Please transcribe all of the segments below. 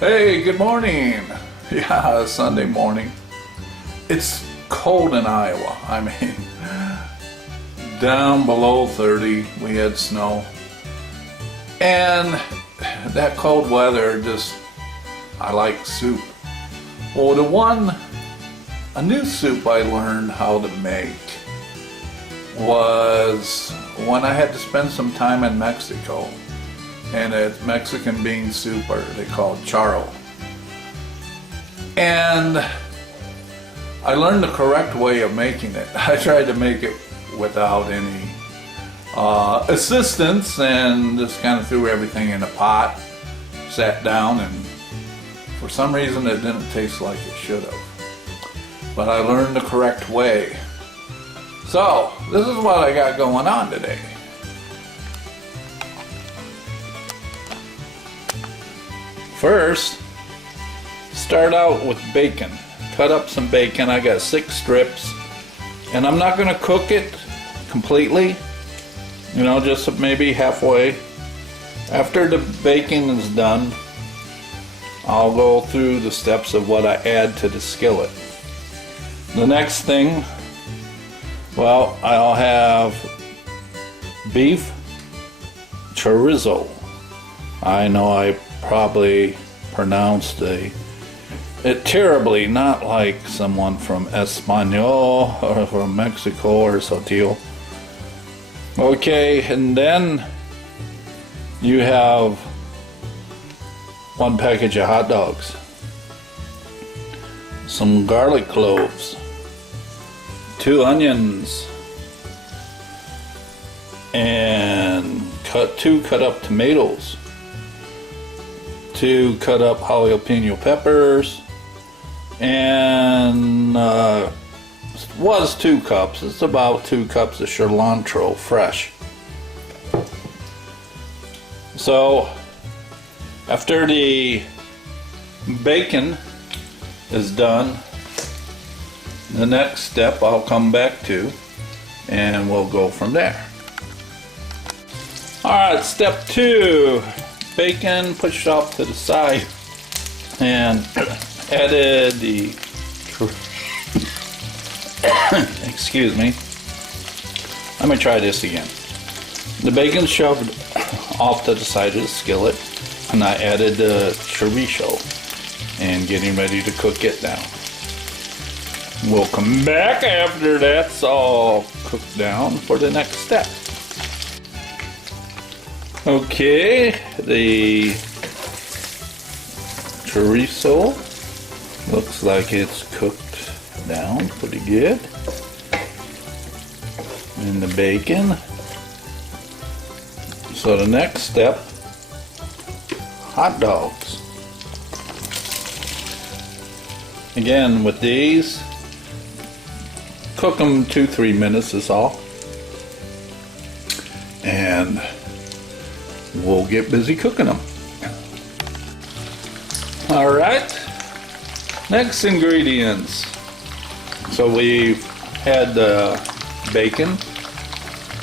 Hey, good morning. Yeah, Sunday morning. It's cold in Iowa. I mean, down below 30, we had snow. And that cold weather I like soup. Well, a new soup I learned how to make was when I had to spend some time in Mexico. And it's Mexican bean soup, or they call it charro. And I learned the correct way of making it. I tried to make it without any assistance and just kind of threw everything in a pot, sat down, and for some reason it didn't taste like it should have. But I learned the correct way. So, this is what I got going on today. First, start out with bacon. Cut up some bacon. I got 6 strips. And I'm not going to cook it completely. You know, just maybe halfway. After the bacon is done, I'll go through the steps of what I add to the skillet. The next thing, well, I'll have beef chorizo. I know I probably pronounced it terribly, not like someone from Espanol or from Mexico or Sotil. Okay, and then you have 1 package of hot dogs, some garlic cloves, 2 onions, and 2 cut up tomatoes, 2 cut up jalapeno peppers, and was 2 cups. It's about 2 cups of cilantro fresh. So after the bacon is done, the next step I'll come back to and we'll go from there. Alright, step 2. Bacon pushed off to the side and added the excuse me, let me try this again. The bacon shoved off to the side of the skillet, and I added the chorizo and getting ready to cook it down. We'll come back after that's all cooked down for the next step. Okay, the chorizo looks like it's cooked down pretty good. And the bacon. So the next step, hot dogs. Again, with these, cook them 2-3 minutes is all. And we'll get busy cooking them. Alright, next ingredients. So we've had the bacon,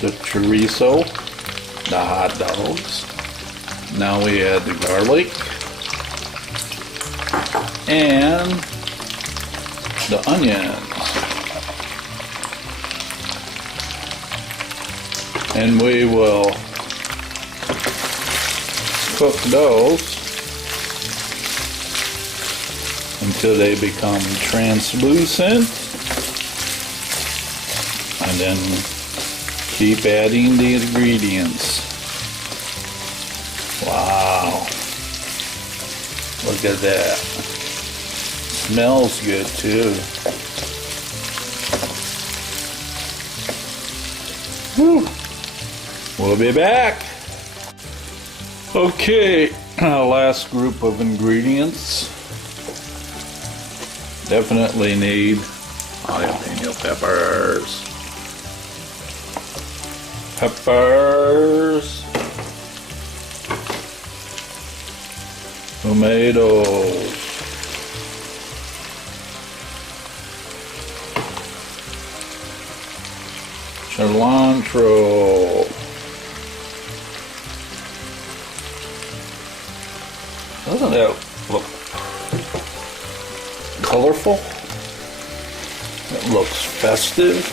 the chorizo, the hot dogs. Now we add the garlic and the onions. And we will cook those until they become translucent, and then keep adding the ingredients. Wow, look at that. Smells good too. Whew. We'll be back. Okay, last group of ingredients. Definitely need jalapeno peppers. Tomatoes. Cilantro. Doesn't that look colorful. It looks festive.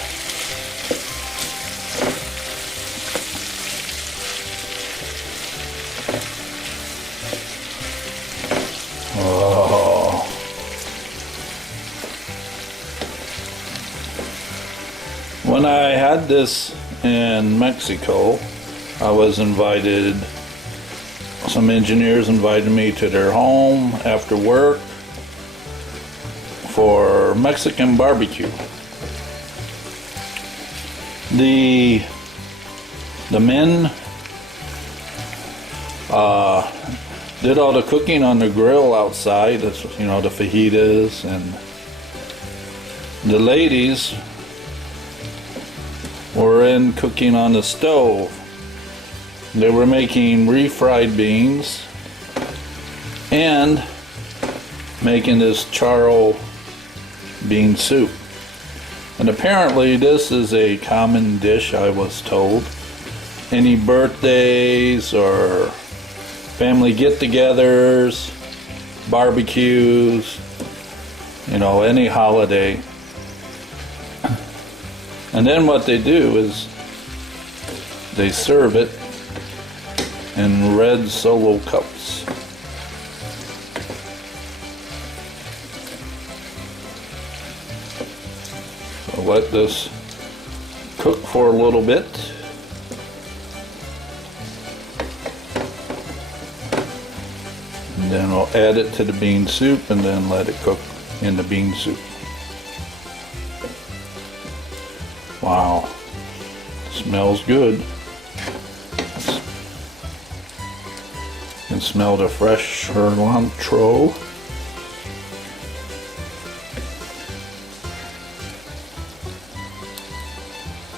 Oh. When I had this in Mexico, I was invited, some engineers invited me to their home after work for Mexican barbecue. The men did all the cooking on the grill outside, that's, you know, the fajitas, and the ladies were in cooking on the stove. They were making refried beans and making this charro bean soup. And apparently this is a common dish, I was told. Any birthdays or family get-togethers, barbecues, you know, any holiday. And then what they do is they serve it in red Solo cups. So let this cook for a little bit. And then we'll add it to the bean soup and then let it cook in the bean soup. Wow, smells good. You can smell the fresh cilantro.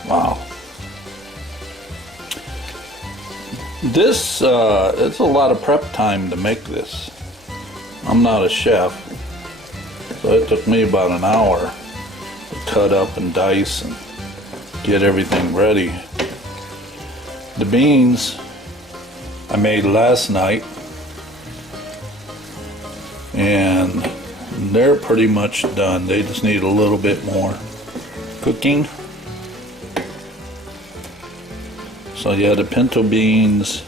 Wow. This, it's a lot of prep time to make this. I'm not a chef, so it took me about an hour to cut up and dice and get everything ready. The beans I made last night, and they're pretty much done. They just need a little bit more cooking. So yeah, the pinto beans,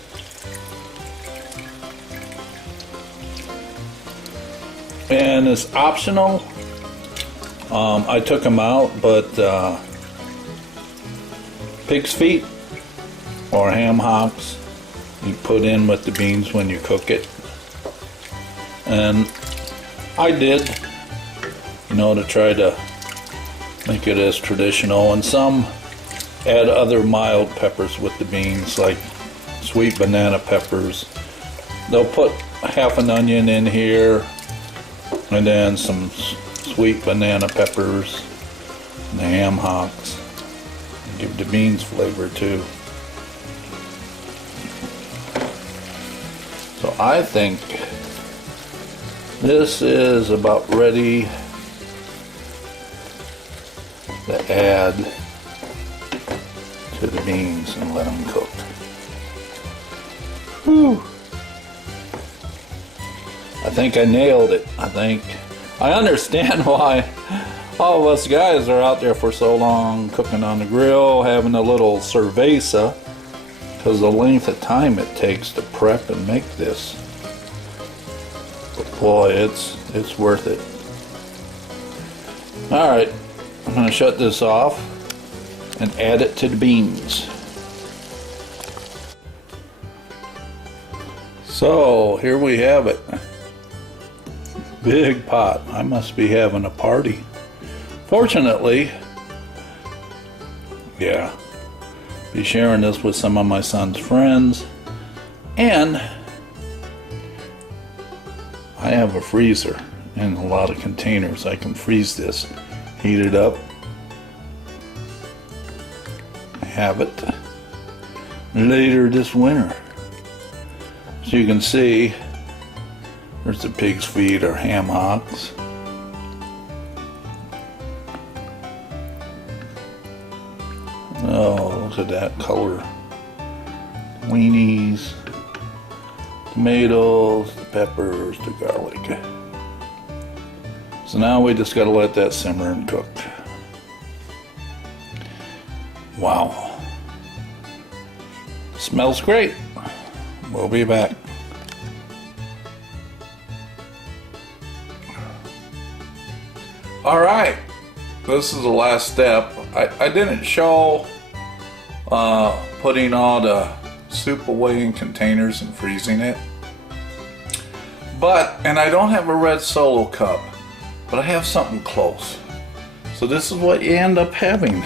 and it's optional. I took them out, but pig's feet or ham hocks you put in with the beans when you cook it. And I did, you know, to try to make it as traditional. And some add other mild peppers with the beans, like sweet banana peppers. They'll put half an onion in here and then some sweet banana peppers and the ham hocks. Give the beans flavor too. So I think this is about ready to add to the beans and let them cook. Whew. I think I nailed it. I understand why all of us guys are out there for so long, cooking on the grill, having a little cerveza, because the length of time it takes to prep and make this. But boy, it's worth it. All right, I'm going to shut this off and add it to the beans. So here we have it. Big pot. I must be having a party. Fortunately, yeah, be sharing this with some of my son's friends, and I have a freezer and a lot of containers. I can freeze this, heat it up, have it later this winter. So you can see there's the pig's feet or ham hocks. Oh, look at that color. Weenies. tomatoes, the peppers, the garlic. So now we just gotta let that simmer and cook. Wow. Smells great. We'll be back. All right, this is the last step. I didn't show putting all the soup away in containers and freezing it. And I don't have a red Solo cup, but I have something close. So this is what you end up having.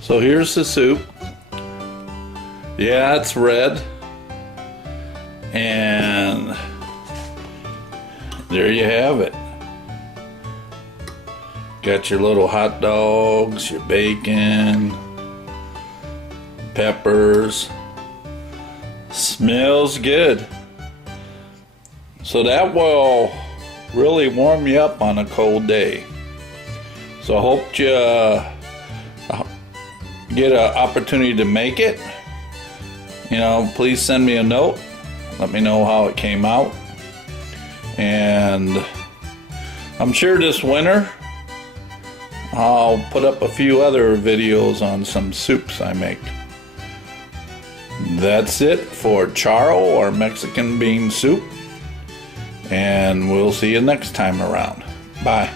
So here's the soup. Yeah, it's red. And there you have it. Got your little hot dogs, your bacon, peppers. Smells good. So that will really warm you up on a cold day. So I hope you get an opportunity to make it. You know, please send me a note. Let me know how it came out. And I'm sure this winter I'll put up a few other videos on some soups I make. That's it for charro or Mexican bean soup. And we'll see you next time around. Bye.